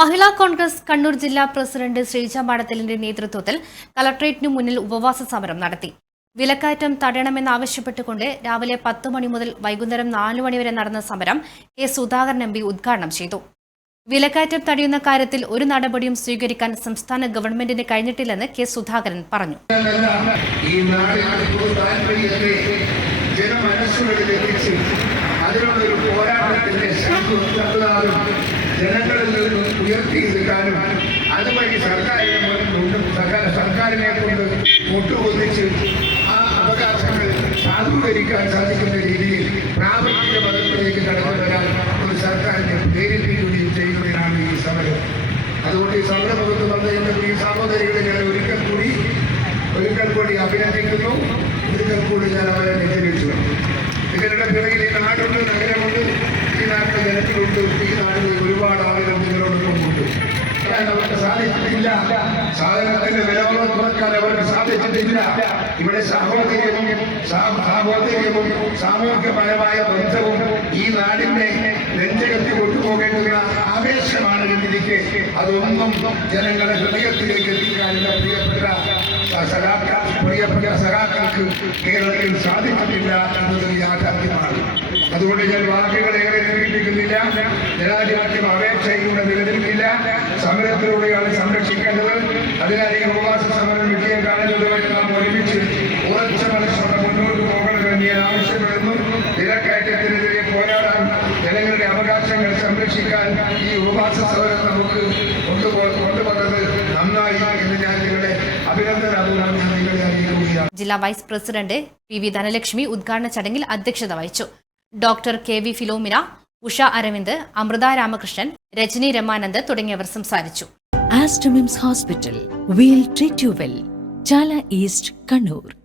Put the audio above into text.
മഹിളാ കോൺഗ്രസ് കണ്ണൂർ ജില്ലാ പ്രസിഡന്റ് ശ്രീജ മാടത്തലിന്റെ നേതൃത്വത്തിൽ കളക്ടറേറ്റിനു മുന്നിൽ ഉപവാസ സമരം നടത്തി. വിലക്കയറ്റം തടയണമെന്നാവശ്യപ്പെട്ടുകൊണ്ട് രാവിലെ 10 മണി മുതൽ വൈകുന്നേരം 4 മണി വരെ നടന്ന സമരം കെ സുധാകരൻ എം പി ഉദ്ഘാടനം ചെയ്തു. വിലക്കയറ്റം തടയുന്ന കാര്യത്തിൽ ഒരു നടപടിയും സ്വീകരിക്കാൻ സംസ്ഥാന ഗവൺമെന്റിന് കഴിഞ്ഞിട്ടില്ലെന്ന് കെ സുധാകരൻ പറഞ്ഞു. ജനങ്ങളിൽ നിന്ന് ഉയർത്തിയെടുക്കാനും അതുവഴി സർക്കാരിനെ കൊണ്ട് മുട്ടുകൊന്നിച്ച് ആ അവകാശങ്ങൾ സാധൂകരിക്കാൻ സാധിക്കുന്ന രീതിയിൽ പ്രാവർത്തിക പദത്തിലേക്ക് കടന്നു വരാൻ ഒരു സർക്കാരിനെ പ്രേരിപ്പിക്കുകയും ചെയ്യുന്നതിനാണ് ഈ സമരം. അതുകൊണ്ട് ഈ സമരമുഖത്ത് വന്നതിന്റെ ഈ സഹോദരികളെ ഞാൻ ഒരിക്കൽ കൂടി അഭിനന്ദിക്കുന്നു. ഒരിക്കൽ കൂടി ഞാൻ അവരെ നിഷേധിച്ചു. ഇവരുടെ പിറകിൽ ഈ നാടുണ്ട്, നഗരമുണ്ട്, ഈ നാട്ടിലെ ജനത്തിലുണ്ട്, ഈ നാട്ടിൽ ഒരുപാട് ആളുകൾ നിങ്ങളോടൊപ്പമുണ്ട്. അവർക്ക് സാധിച്ചിട്ടില്ല, സാധനത്തിന്റെ വില കുറക്കാൻ അവർക്ക് സാധിച്ചിട്ടില്ല. ഇവിടെ സാഹോദര്യവും സാമൂഹികപരമായ ബന്ധവും ഈ നാടിന്റെ നെഞ്ചകത്തിൽ കൊണ്ടുപോകേണ്ടുന്ന ആവേശമാണ് എന്നിരിക്കെ അതൊന്നും ജനങ്ങളെ ഹൃദയത്തിലേക്ക് എത്തിക്കാനുള്ള പ്രിയപ്പെട്ട സഖാക്കൾക്ക് കേരളത്തിൽ സാധിച്ചിട്ടില്ല എന്നത് യാഥാർത്ഥ്യമാണ്. അതുകൊണ്ട് ഞാൻ വാക്കുകൾ ഏറെ നിരൂപിക്കുന്നില്ല. ജനാധിപത്യം അപേക്ഷയിലൂടെ നിലനിൽക്കില്ല, സമരത്തിലൂടെയാണ് സംരക്ഷിക്കേണ്ടത്. അതിനാൽ ഈ ഉപവാസ സമരം വിജയം കാണുന്നതുവരെ നാം ഒരുമിച്ച് ഉറച്ച മനസ്സോടെ മുന്നോട്ട് പോകണമെന്ന് ഞാൻ ആവശ്യപ്പെടുന്നു. വിലക്കയറ്റത്തിനെതിരെ പോരാടാൻ, ജനങ്ങളുടെ അവകാശങ്ങൾ സംരക്ഷിക്കാൻ ഈ ഉപവാസ സമരം നമുക്ക് കൊണ്ടുവന്നത് നന്നായി എന്ന് ഞാൻ നിങ്ങളെ അഭിനന്ദനാകുവാൻ ഞാൻ നിങ്ങളെ അറിയിക്കുകയാണ്. ജില്ലാ വൈസ് പ്രസിഡന്റ് പി.വി. ധനലക്ഷ്മി ഉദ്ഘാടന ചടങ്ങിൽ അധ്യക്ഷത വഹിച്ചു. ഡോക്ടർ കെ.വി. ഫിലോമിന, ഉഷ അരവിന്ദ്, അമൃത രാമകൃഷ്ണൻ, രജനി രമാനന്ദ് തുടങ്ങിയവർ സംസാരിച്ചു. Aster MIMS hospital, we'll treat you well. Chala east, Kannur.